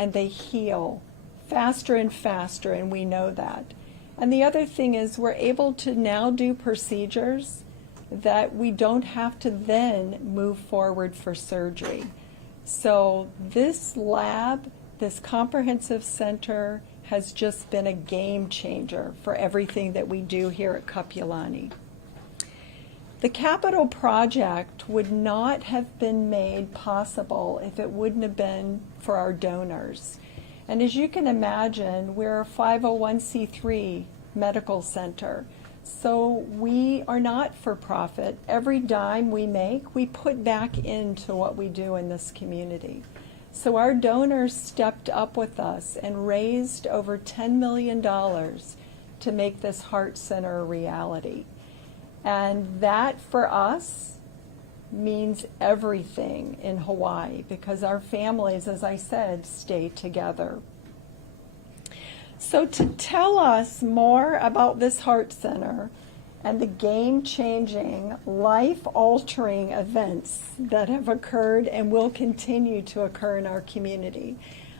and they heal faster and faster, and we know that. And the other thing is we're able to now do procedures that we don't have to then move forward for surgery. So this lab, this comprehensive center, has just been a game changer for everything that we do here at Kapiolani. The capital project would not have been made possible if it wouldn't have been for our donors. And as you can imagine, we're a 501c3 medical center. So we are not for profit. Every dime we make, we put back into what we do in this community. So our donors stepped up with us and raised over $10 million to make this heart center a reality. And that for us means everything in Hawaii, because our families, as I said, stay together. So to tell us more about this heart center and the game-changing, life-altering events that have occurred and will continue to occur in our community,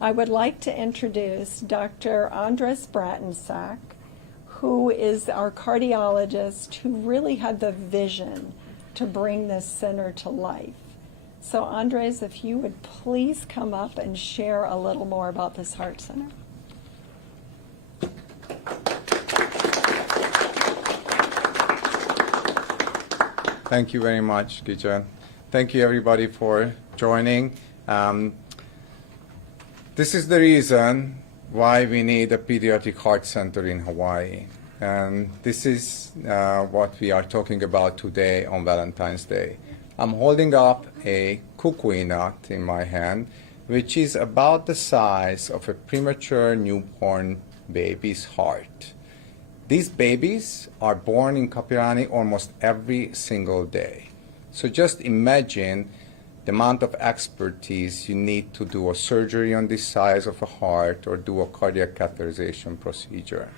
I would like to introduce Dr. Andres Bratensack, who is our cardiologist who really had the vision to bring this center to life. So Andres, if you would please come up and share a little more about this heart center. Thank you very much, Gijan. Thank you everybody for joining. This is the reason why we need a pediatric heart center in Hawaii. And this is what we are talking about today on Valentine's Day. I'm holding up a kukui nut in my hand, which is about the size of a premature newborn baby's heart. These babies are born in Kapiolani almost every single day. So just imagine the amount of expertise you need to do a surgery on this size of a heart or do a cardiac catheterization procedure.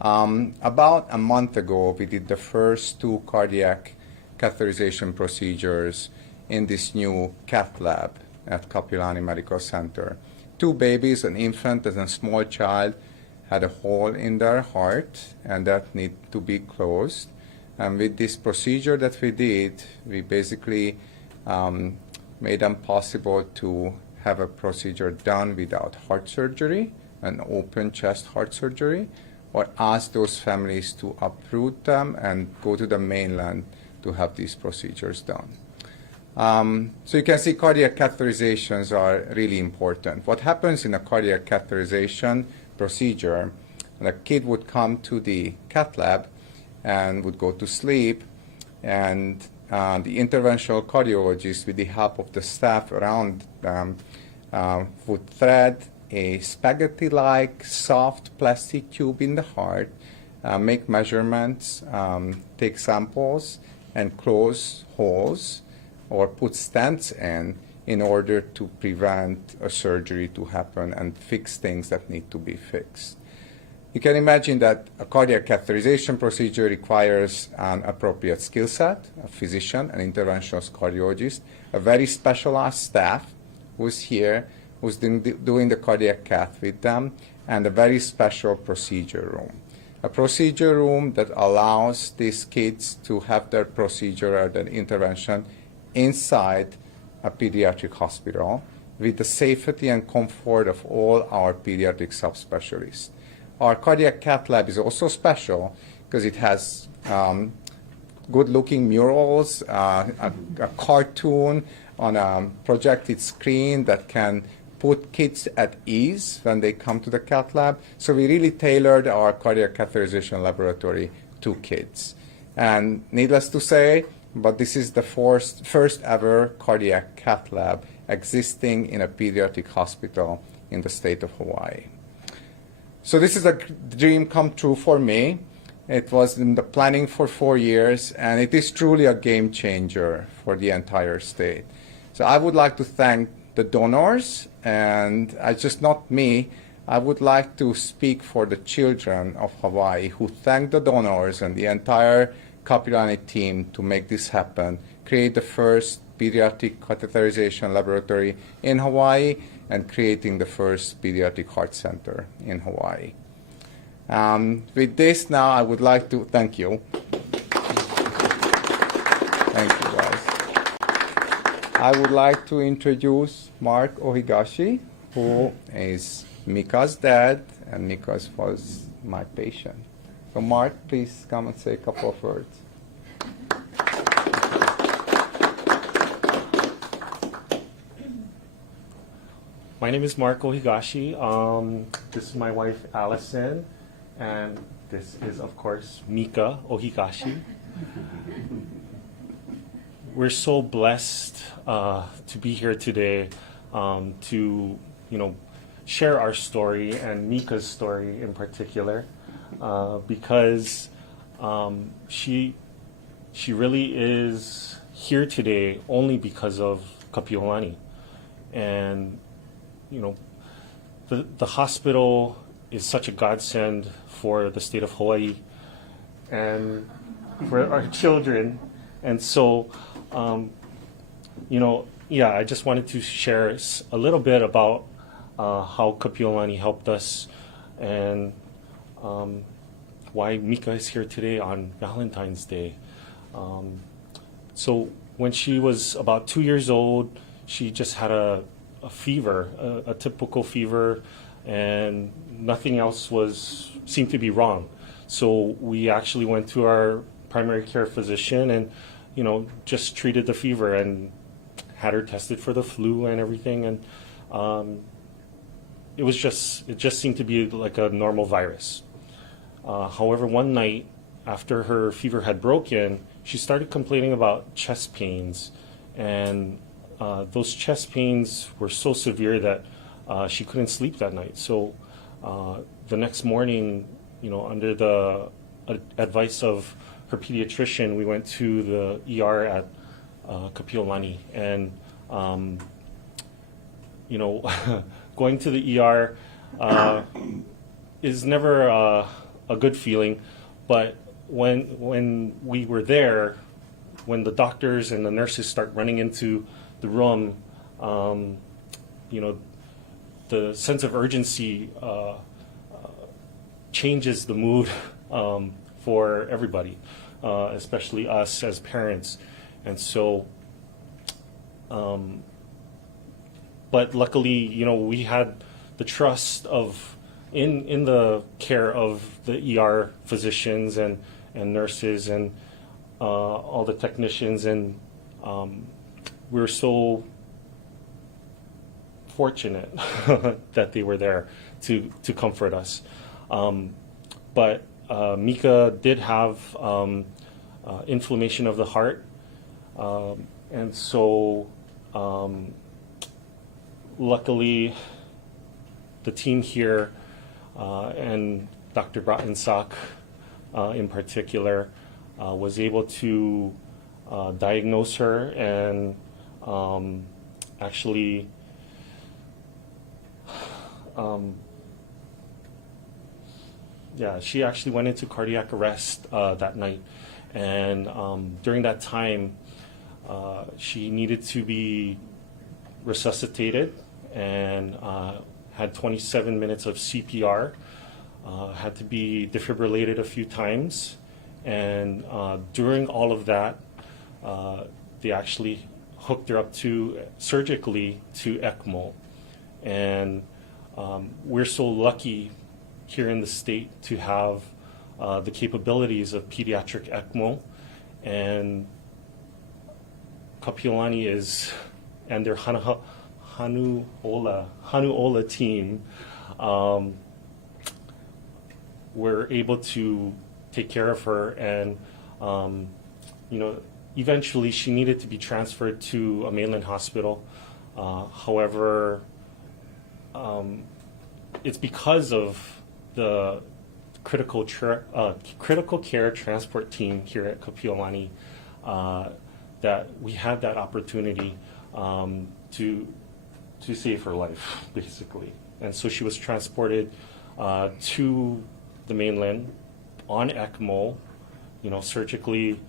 About a month ago, we did the first 2 cardiac catheterization procedures in this new cath lab at Kapiolani Medical Center. 2 babies, an infant and a small child, had a hole in their heart, and that needed to be closed. And with this procedure that we did, we basically made them possible to have a procedure done without heart surgery, an open chest heart surgery, or ask those families to uproot them and go to the mainland to have these procedures done. So you can see cardiac catheterizations are really important. What happens in a cardiac catheterization procedure, the kid would come to the cath lab and would go to sleep, and the interventional cardiologist, with the help of the staff around them, would thread a spaghetti-like soft plastic tube in the heart, make measurements, take samples, and close holes or put stents in order to prevent a surgery to happen and fix things that need to be fixed. You can imagine that a cardiac catheterization procedure requires an appropriate skill set, a physician, an interventional cardiologist, a very specialized staff who's here, who's doing the cardiac cath with them, and a very special procedure room. A procedure room that allows these kids to have their procedure or their intervention inside a pediatric hospital with the safety and comfort of all our pediatric subspecialists. Our cardiac cath lab is also special because it has good-looking murals, a cartoon on a projected screen that can put kids at ease when they come to the cath lab. So we really tailored our cardiac catheterization laboratory to kids. And needless to say, but this is the first ever cardiac cath lab existing in a pediatric hospital in the state of Hawaii. So this is a dream come true for me. It was in the planning for 4 years, and it is truly a game changer for the entire state. So I would like to thank the donors, and just not me, I would like to speak for the children of Hawaii who thank the donors and the entire Kapiolani team to make this happen, create the first pediatric catheterization laboratory in Hawaii, and creating the first pediatric heart center in Hawaii. With this now, I would like to thank you. Thank you, guys. I would like to introduce Mark Ohigashi, who is Mika's dad, and Mika was my patient. So Mark, please come and say a couple of words. My name is Mark Ohigashi. This is my wife, Allison, and this is, of course, Mika Ohigashi. We're so blessed to be here today to, share our story and Mika's story in particular, because she really is here today only because of Kapiolani. And the hospital is such a godsend for the state of Hawaii and for our children. And so, I just wanted to share a little bit about how Kapiolani helped us and why Mika is here today on Valentine's Day. So when she was about 2 years old, she just had a fever, a typical fever, and nothing else seemed to be wrong. So we actually went to our primary care physician and, just treated the fever and had her tested for the flu and everything. And it just seemed to be like a normal virus. However, one night after her fever had broken, she started complaining about chest pains, and those chest pains were so severe that she couldn't sleep that night. So the next morning, under the advice of her pediatrician, we went to the ER at Kapiolani, and going to the ER is never a good feeling, but when we were there, when the doctors and the nurses start running into the room, the sense of urgency changes the mood for everybody, especially us as parents. And so, but luckily, we had the trust in the care of the ER physicians and nurses and all the technicians, and we're so fortunate that they were there to comfort us. But Mika did have inflammation of the heart, and so luckily the team here and Dr. Bratensak in particular was able to diagnose her and actually she actually went into cardiac arrest that night, and during that time she needed to be resuscitated and had 27 minutes of CPR, had to be defibrillated a few times, and during all of that they actually hooked her up surgically to ECMO. And we're so lucky here in the state to have the capabilities of pediatric ECMO, and Kapiolani and their Hanu'ola team were able to take care of her, and eventually she needed to be transferred to a mainland hospital. However, it's because of the critical care transport team here at Kapiolani that we had that opportunity to save her life, basically. And so she was transported to the mainland on ECMO, surgically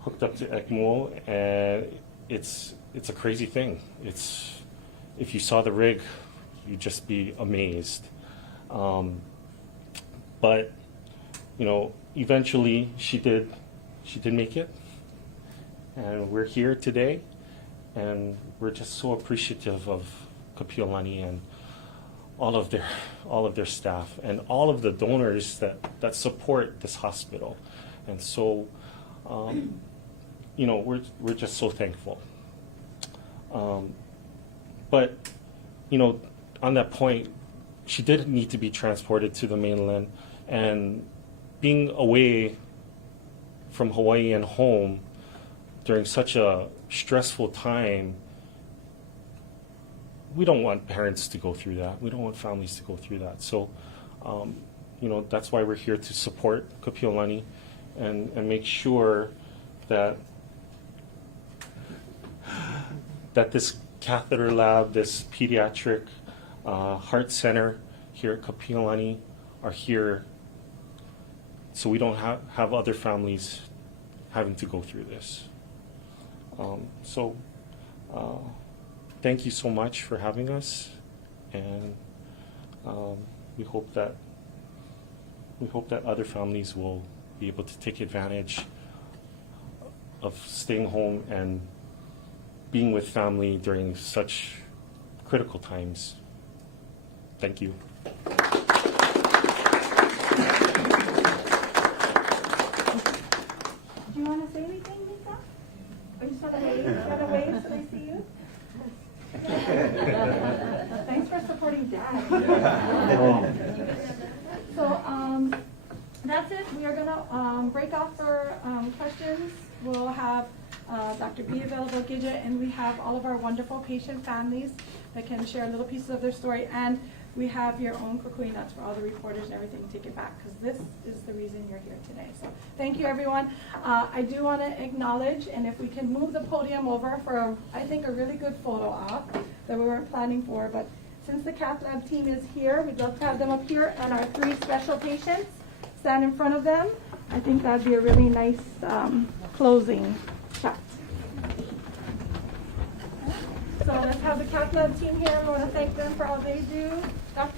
hooked up to ECMO, and it's a crazy thing. If you saw the rig you'd just be amazed. But you know, eventually she did make it, and we're here today, and we're just so appreciative of Kapiolani and all of their staff and all of the donors that support this hospital. And so, you know, we're just so thankful. But, you know, on that point, she did need to be transported to the mainland, and being away from Hawaii and home during such a stressful time, we don't want parents to go through that. We don't want families to go through that. So, you know, that's why we're here to support Kapiolani and make sure that this catheter lab, this pediatric heart center here at Kapiolani are here, so we don't have other families having to go through this. Thank you so much for having us, and we hope that other families will be able to take advantage of staying home and being with family during such critical times. Thank you. Do you want to say anything, Lisa? Or you just want to wave? You want to wave so they see you? Thanks for supporting Dad. So that's it. We are going to break off for questions. We'll have Dr. B available, Gidget, and we have all of our wonderful patient families that can share little pieces of their story. And we have your own kukui nuts for all the reporters and everything to take it back, because this is the reason you're here today. So thank you, everyone. I do want to acknowledge, and if we can move the podium over for, I think, a really good photo op that we weren't planning for. But since the cath lab team is here, we'd love to have them up here, and our 3 special patients stand in front of them. I think that'd be a really nice closing shot. So let's have the cath lab team here. We want to thank them for all they do. Dr.